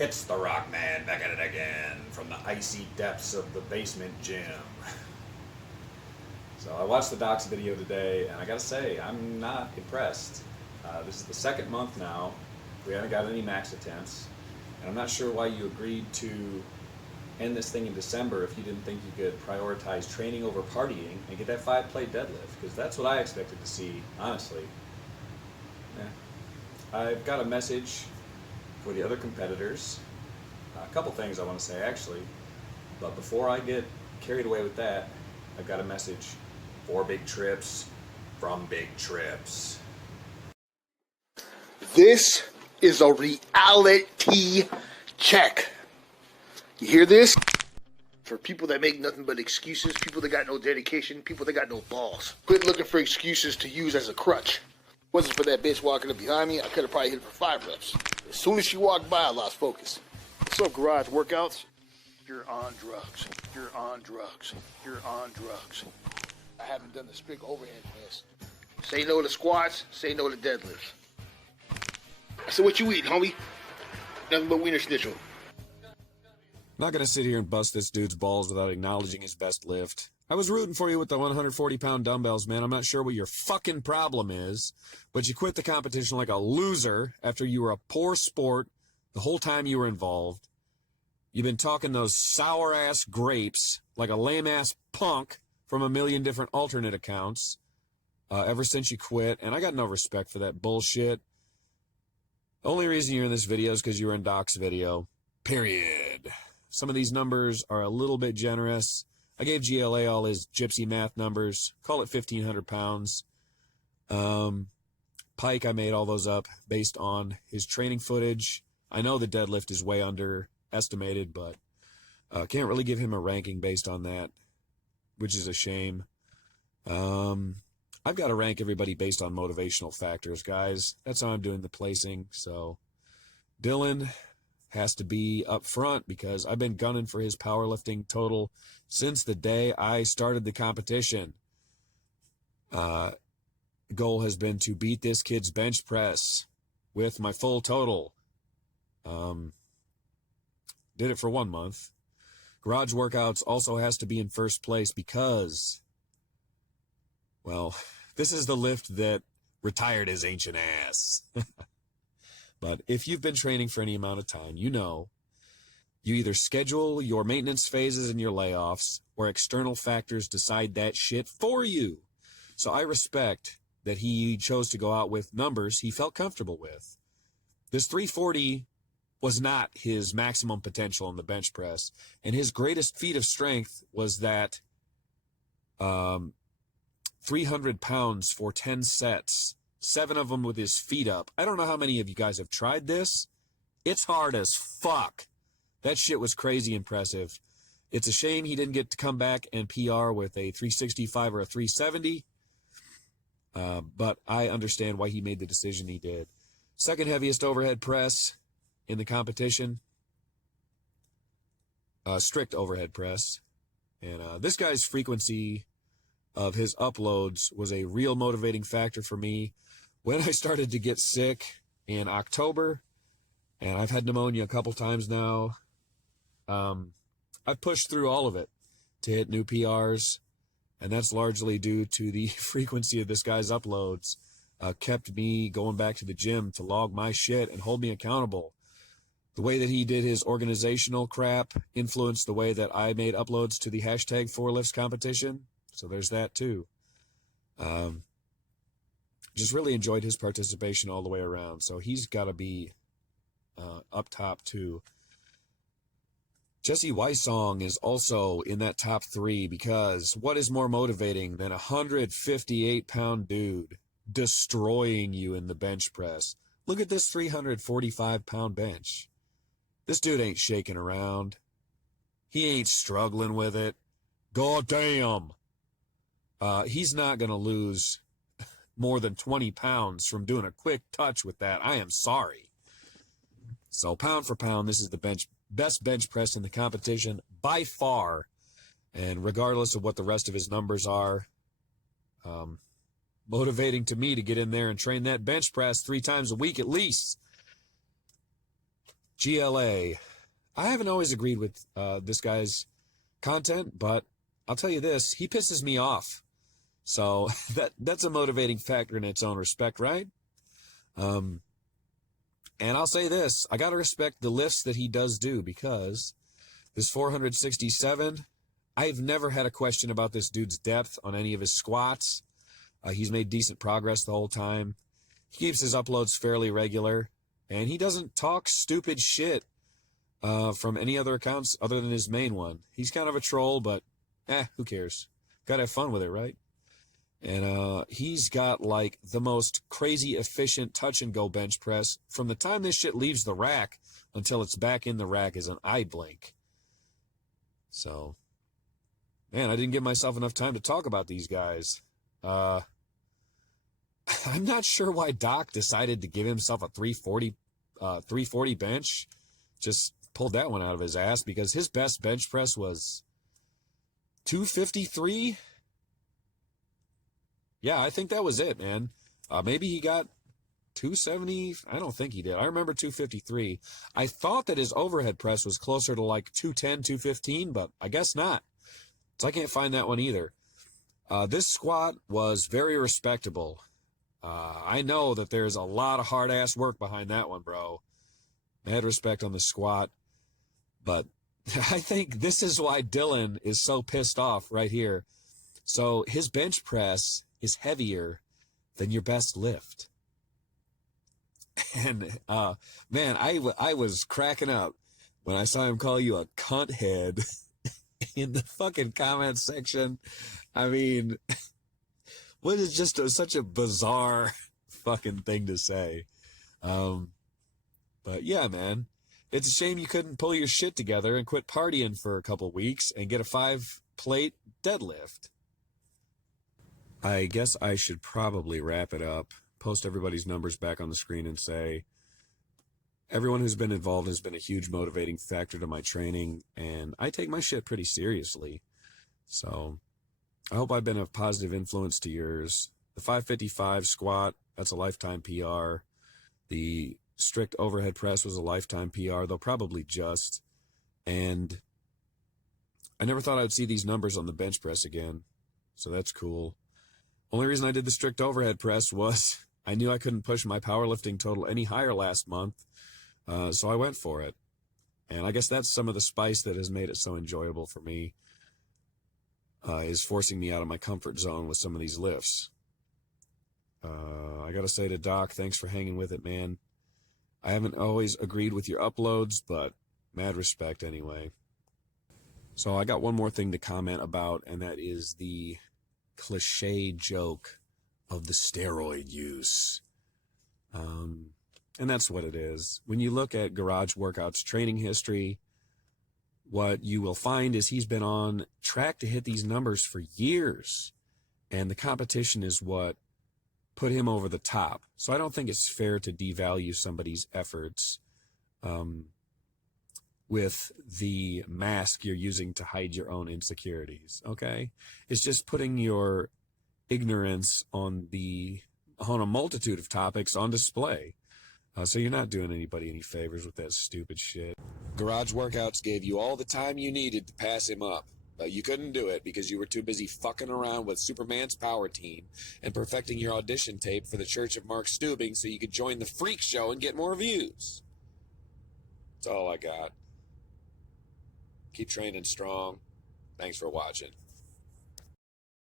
It's the Rock Man back at it again from the icy depths of the basement gym. So I watched the Doc's video today, and I gotta say, I'm not impressed. This is the second month now. We haven't got any max attempts, and I'm not sure why you agreed to end this thing in December if you didn't think you could prioritize training over partying and get that 5-plate deadlift, because that's what I expected to see, honestly. I've got a message for the other competitors. A couple things I want to say, actually. But before I get carried away with that, I've got a message for Big Trips from Big Trips. This is a reality check. You hear this? For people that make nothing but excuses, people that got no dedication, people that got no balls. Quit looking for excuses to use as a crutch. Wasn't for that bitch walking up behind me, I could have probably hit her for 5 reps. As soon as she walked by, I lost focus. So garage workouts, you're on drugs. You're on drugs. You're on drugs. I haven't done the strict overhead test. Say no to squats, say no to deadlifts. I said, what you eat, homie? Nothing but wiener schnitzel. Not gonna sit here and bust this dude's balls without acknowledging his best lift. I was rooting for you with the 140-pound dumbbells, man. I'm not sure what your fucking problem is, but you quit the competition like a loser after you were a poor sport the whole time you were involved. You've been talking those sour-ass grapes like a lame-ass punk from a million different alternate accounts ever since you quit, and I got no respect for that bullshit. The only reason you're in this video is because you were in Doc's video. Period. Some of these numbers are a little bit generous. I gave GLA all his gypsy math numbers. Call it 1,500 pounds. Pike, I made all those up based on his training footage. I know the deadlift is way underestimated, but can't really give him a ranking based on that, which is a shame. I've got to rank everybody based on motivational factors, guys. That's how I'm doing the placing. So Dylan has to be up front because I've been gunning for his powerlifting total since the day I started the competition. The goal has been to beat this kid's bench press with my full total. Did it for 1 month. Garage workouts also has to be in first place because, well, this is the lift that retired his ancient ass. But if you've been training for any amount of time, you know you either schedule your maintenance phases and your layoffs or external factors decide that shit for you. So I respect that he chose to go out with numbers he felt comfortable with. This 340 was not his maximum potential in the bench press, and his greatest feat of strength was that 300 pounds for 10 sets. 7 of them with his feet up. I don't know how many of you guys have tried this. It's hard as fuck. That shit was crazy impressive. It's a shame he didn't get to come back and PR with a 365 or a 370. But I understand why he made the decision he did. Second heaviest overhead press in the competition. Strict overhead press. And this guy's frequency of his uploads was a real motivating factor for me. When I started to get sick in October, and I've had pneumonia a couple times now, I've pushed through all of it to hit new PRs, and that's largely due to the frequency of this guy's uploads. Kept me going back to the gym to log my shit and hold me accountable. The way that he did his organizational crap influenced the way that I made uploads to the hashtag 4lifts competition, so there's that too. Just really enjoyed his participation all the way around. So he's got to be up top too. Jesse Weissong is also in that top 3 because what is more motivating than a 158-pound dude destroying you in the bench press? Look at this 345-pound bench. This dude ain't shaking around. He ain't struggling with it. God damn. He's not going to lose more than 20 pounds from doing a quick touch with that. I am sorry. So pound for pound, this is the best bench press in the competition by far. And regardless of what the rest of his numbers are, motivating to me to get in there and train that bench press 3 times a week at least. GLA. I haven't always agreed with this guy's content, but I'll tell you this, he pisses me off. So that's a motivating factor in its own respect, right? And I'll say this, I gotta respect the lifts that he does do, because this 467, I've never had a question about this dude's depth on any of his squats. He's made decent progress the whole time. He keeps his uploads fairly regular, and he doesn't talk stupid shit from any other accounts other than his main one. He's kind of a troll, but who cares? Gotta have fun with it, right? And he's got like the most crazy efficient touch and go bench press. From the time this shit leaves the rack until it's back in the rack is an eye blink. So, man, I didn't give myself enough time to talk about these guys. I'm not sure why Doc decided to give himself a 340 bench. Just pulled that one out of his ass, because his best bench press was 253. Yeah, I think that was it, man. Maybe he got 270. I don't think he did. I remember 253. I thought that his overhead press was closer to like 210, 215, but I guess not. So I can't find that one either. This squat was very respectable. I know that there's a lot of hard-ass work behind that one, bro. I had respect on the squat, but I think this is why Dylan is so pissed off right here. So his bench press is heavier than your best lift. And, man, I was cracking up when I saw him call you a cunt head in the fucking comment section. I mean, what is just such a bizarre fucking thing to say. But yeah, man, it's a shame you couldn't pull your shit together and quit partying for a couple weeks and get a 5-plate deadlift. I guess I should probably wrap it up, post everybody's numbers back on the screen, and say everyone who's been involved has been a huge motivating factor to my training, and I take my shit pretty seriously. So I hope I've been a positive influence to yours. The 555 squat, that's a lifetime PR. The strict overhead press was a lifetime PR, though probably just. And I never thought I would see these numbers on the bench press again, so that's cool. Only reason I did the strict overhead press was I knew I couldn't push my powerlifting total any higher last month, so I went for it. And I guess that's some of the spice that has made it so enjoyable for me, is forcing me out of my comfort zone with some of these lifts. I gotta say to Doc, thanks for hanging with it, man. I haven't always agreed with your uploads, but mad respect anyway. So I got one more thing to comment about, and that is the cliche joke of the steroid use. And that's what it is. When you look at Garage Workout's training history, what you will find is he's been on track to hit these numbers for years, and the competition is what put him over the top. So I don't think it's fair to devalue somebody's efforts with the mask you're using to hide your own insecurities, okay? It's just putting your ignorance on a multitude of topics on display. So you're not doing anybody any favors with that stupid shit. Garage Workouts gave you all the time you needed to pass him up, but you couldn't do it because you were too busy fucking around with Superman's power team and perfecting your audition tape for the Church of Mark Steubing so you could join the freak show and get more views. That's all I got. Keep training strong. Thanks for watching.